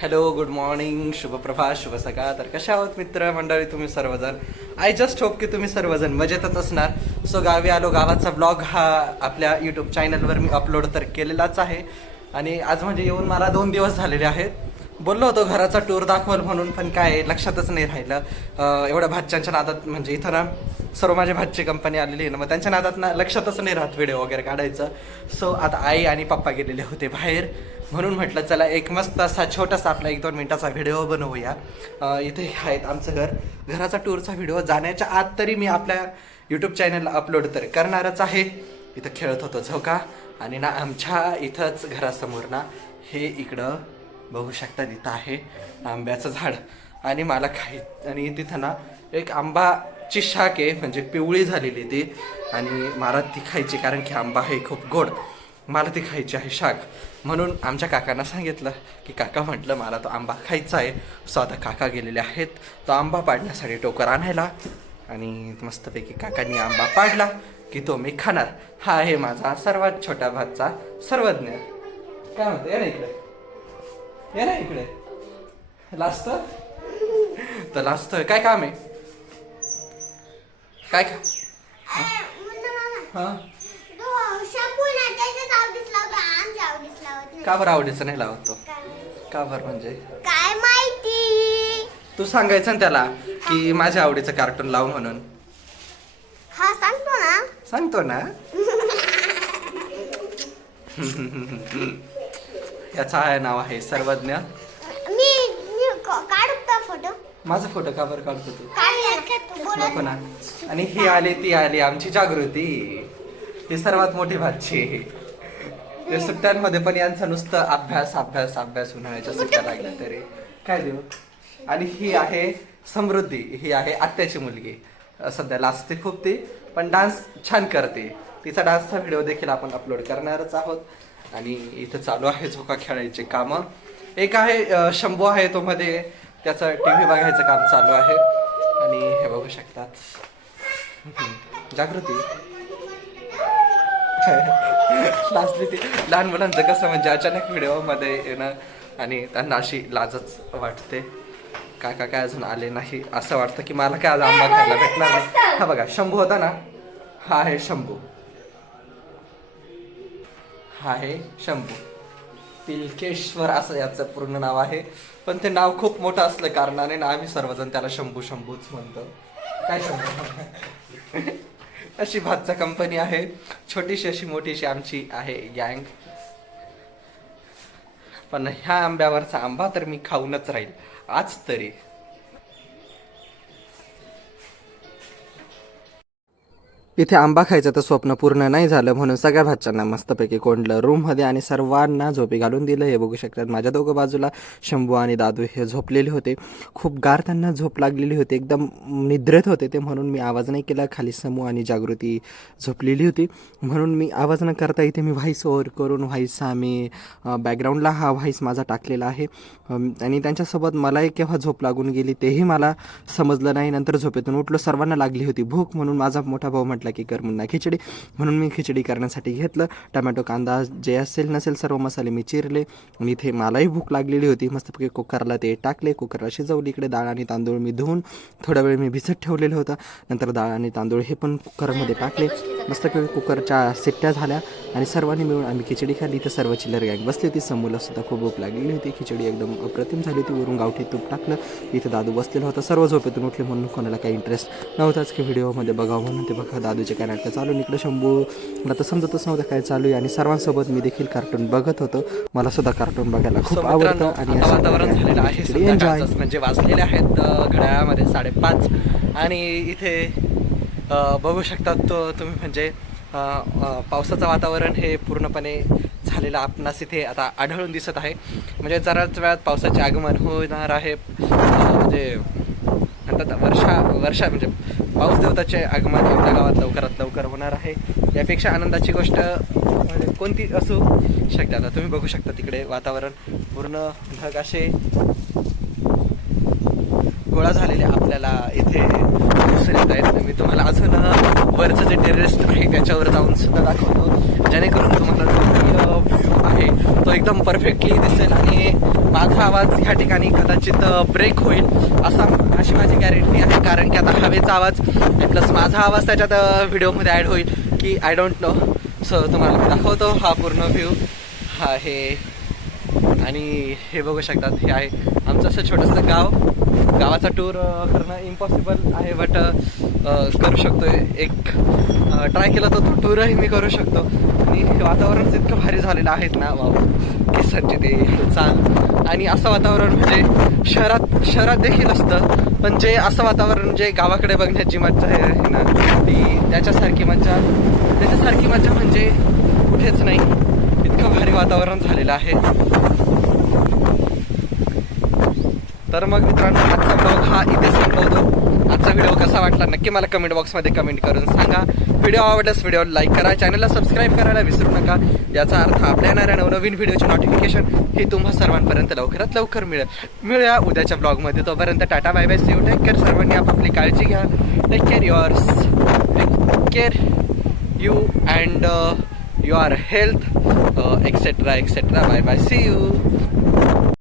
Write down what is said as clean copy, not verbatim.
Hello, good morning, शुभप्रभात, शुभ सकाळ. तर कशा आहोत मित्र मंडळी तुम्ही सर्वजण? आय जस्ट होप की तुम्ही सर्वजण मजेतच असणार. सो गावी आलो, गावाचा ब्लॉग हा आपल्या यूट्यूब चॅनलवर मी अपलोड तर केलेलाच आहे. आणि आज म्हणजे येऊन मला 2 दिवस झालेले आहेत. बोललो होतो घराचा टूर दाखवल म्हणून, पण काय लक्षातच नाही राहिलं. एवढ्या भाच्यांच्या नादात म्हणजे इथं ना सर्व माझ्या भाची कंपनी आलेली आहे ना, मग त्यांच्या नादात ना लक्षातच नाही राहत व्हिडिओ वगैरे काढायचं. सो आता आई आणि पप्पा गेलेले होते बाहेर, म्हणून म्हटलं चला एक मस्त असा छोटासा आपला 1-2 मिनिटाचा व्हिडिओ बनवूया. इथे आहेत आमचं घर. घराचा टूरचा व्हिडिओ जाण्याच्या आत तरी मी आपल्या यूट्यूब चॅनलला अपलोड तर करणारच आहे. इथं खेळत होतो झोका आणि ना आमच्या इथंच घरासमोर ना हे इकडं बघू शकता, तिथं आहे आंब्याचं झाड. आणि मला आणि तिथं ना एक आंबाची शाख आहे, म्हणजे पिवळी झालेली ती, आणि मला ती खायची कारण की आंबा आहे खूप गोड. मला ती खायची आहे शाख. म्हणून आमच्या काकांना सांगितलं की काका, म्हटलं मला तो आंबा खायचा आहे. सो आता काका गेलेले आहेत तो आंबा पाडण्यासाठी टोकर आणायला, आणि मस्तपैकी काकांनी आंबा पाडला की तो मी खाणार. हा आहे माझा सर्वात छोट्या भातचा सर्वज्ञ. काय म्हणतो, या ना इकडे, या ना इकडे. लाजतो तर लाजतोय. काय काम आहे? काय हा का बरं आवडीचं नाही लावत तो? का बरं म्हणजे काय माहिती? तू सांगायचं ना त्याला की माझ्या आवडीचं कार्टून लाव म्हणून. हा सांगतो ना. सांगतो ना. याचा नाव आहे सर्वज्ञ. मी काढतो फोटो. माझा फोटो का बरं काढतो तू? नको ना. बोला. आणि ही आली ती आली आमची जागृती, ही सर्वात मोठी भाची. ते सुट्ट्यांमध्ये पण यांचा नुसतं अभ्यास अभ्यास अभ्यास, उन्हाळ्याच्या सुट्ट्या लागल्या तरी. काय देऊ? आणि ही आहे समृद्धी, ही आहे आत्याची मुलगी. सध्या लाजते खूप ती, पण डान्स छान करते. तिचा डान्सचा व्हिडिओ देखील आपण अपलोड करणारच आहोत. आणि इथं चालू आहे झोका खेळायचे कामं. एक आहे शंभू आहे तो मध्ये, त्याचं TV बघायचं काम चालू आहे. आणि हे बघू शकतात जागृती. लाजली ती. लहान मुलांचं कसं म्हणजे अचानक व्हिडिओमध्ये येणं आणि त्यांना अशी लाजच वाटते. काका काय अजून आले नाही, असं वाटतं की मला काय आज आंबा खायला भेटणार नाही. हा बघा शंभू होता ना, हा आहे शंभू. हा आहे शंभू तिलकेश्वर असं याचं पूर्ण नाव आहे. पण ते नाव खूप मोठं असलं कारणाने ना आम्ही सर्वजण त्याला शंभू शंभूच म्हणतो. काय शंभू. अशी भातचा कंपनी आहे, छोटीशी अशी मोठीशी आमची आहे गँग. पण ह्या आंब्यावरचा आंबा तर मी खाऊनच राहील आज तरी. इथे आंबा खायचं तर स्वप्न पूर्ण नाही झालं, म्हणून सगळ्या भाच्यांना मस्तपैकी कोंडलं रूममध्ये आणि सर्वांना झोपी घालून दिलं. हे बघू शकतात माझ्या दोघं बाजूला शंभू आणि दादू हे झोपलेले होते. खूप गार त्यांना झोप लागलेली होती, एकदम निद्रेत होते ते, म्हणून मी आवाज नाही केला. खाली समू आणि जागृती झोपलेली होती, म्हणून मी आवाज न करता इथे मी व्हॉइस ओव्हर करून आम्ही बॅकग्राऊंडला हा व्हॉइस माझा टाकलेला आहे. आणि त्यांच्यासोबत मलाही केव्हा झोप लागून गेली तेही मला समजलं नाही. नंतर झोपेतून उठलो, सर्वांना लागली होती भूक, म्हणून माझा मोठा भाऊ म्हटला की कर मुन्ना खिचडी, म्हणून मी खिचडी करण्यासाठी घेतलं. टमॅटो कांदा जे असेल नसेल सर्व मसाले मी चिरले. आणि इथे मलाही भूक लागलेली होती. मस्तपैकी कुकरला ते टाकले, कुकरला शिजवली. इकडे डाळ आणि तांदूळ मी धुवून थोडा वेळ मी भिजत ठेवलेलं होतं. नंतर डाळ आणि तांदूळ हे पण कुकरमध्ये टाकले. मस्तपैकी कुकरच्या शिट्ट्या झाल्या आणि सर्वांनी मिळून आम्ही खिचडी खाल्ली. इथं सर्व चिल्लर गँग बसली होती. समूला सुद्धा खूप भूक लागलेली होती. खिचडी एकदम अप्रतिम झाली होती, वरून गावठी तूप टाकलं. इथं दादू बसलेला होता. सर्व झोपेतून उठले म्हणून कोणाला काही इंटरेस्ट नव्हताच की व्हिडिओमध्ये बघावं म्हणून. ते बघा दादूचे काय नाटकं चालू. इकडे शंभूला तर समजतच नव्हतं काय चालू आहे. आणि सर्वांसोबत मी देखील कार्टून बघत होतो. मला सुद्धा कार्टून बघायला खूप आवडतं. आणि वातावरण झालेलं आहे एन्जॉय म्हणजे वाजलेले आहेत घड्याळामध्ये 5:30. आणि इथे बघू शकतात तुम्ही म्हणजे पावसाचं वातावरण हे पूर्णपणे झालेलं आपणास इथे आता आढळून दिसत आहे. म्हणजे जराच वेळात पावसाचे आगमन होणार आहे. म्हणजे म्हणतात वर्षा म्हणजे पाऊस देवताचे आगमन आपल्या गावात लवकरात लवकर होणार आहे. यापेक्षा आनंदाची गोष्ट म्हणजे कोणती असू शकते. आता तुम्ही बघू शकता तिकडे वातावरण पूर्ण ढग असे गोळा झालेले आपल्याला इथे दिसून येत आहेत. मी तुम्हाला अजून वरचं जे टेरेस आहे त्याच्यावर जाऊन सुद्धा दाखवतो, जेणेकरून तुम्हाला व्ह्यू आहे तो एकदम परफेक्टली दिसेल आणि माझा आवाज ह्या ठिकाणी कदाचित ब्रेक होईल अशी माझी गॅरंटी आहे, कारण की आता हवेचा आवाज प्लस माझा आवाज त्याच्यात व्हिडिओमध्ये ॲड होईल की आय डोंट नो. सो तुम्हाला मी दाखवतो हा पूर्ण व्ह्यू हा आहे. आणि हे बघू शकतात, हे आहे आमचं असं छोटंसं गाव. गावाचा टूर करणं इम्पॉसिबल आहे, बट करू शकतो. एक ट्राय केला तर तो टूरही मी करू शकतो. आणि वातावरणच इतकं भारी झालेलं आहेत ना, केसांची ते चाल. आणि असं वातावरण म्हणजे शहरात देखील असतं, पण जे असं वातावरण जे गावाकडे बघण्याची मज्जा आहे ना, ती त्याच्यासारखी मज्जा म्हणजे कुठेच नाही. इतकं भारी वातावरण झालेलं आहे. तर मग मित्रांनो, आजचा ब्लॉग हा इथे संपवतो. आजचा व्हिडिओ कसा वाटला नक्की मला कमेंट बॉक्समध्ये कमेंट करून सांगा. व्हिडिओ आवडल्यास व्हिडिओला लाईक करा, चॅनलला सबस्क्राईब करायला विसरू नका. याचा अर्थ आपल्या येणाऱ्या नवनवीन व्हिडिओची नोटिफिकेशन ही तुम्हा सर्वांपर्यंत लवकरात लवकर मिळूया उद्याच्या ब्लॉगमध्ये. तोपर्यंत tata bye bye, see you, take care. सर्वांनी आपापली काळजी घ्या. Take care you and your health etcetera etcetera. Bye bye, see you.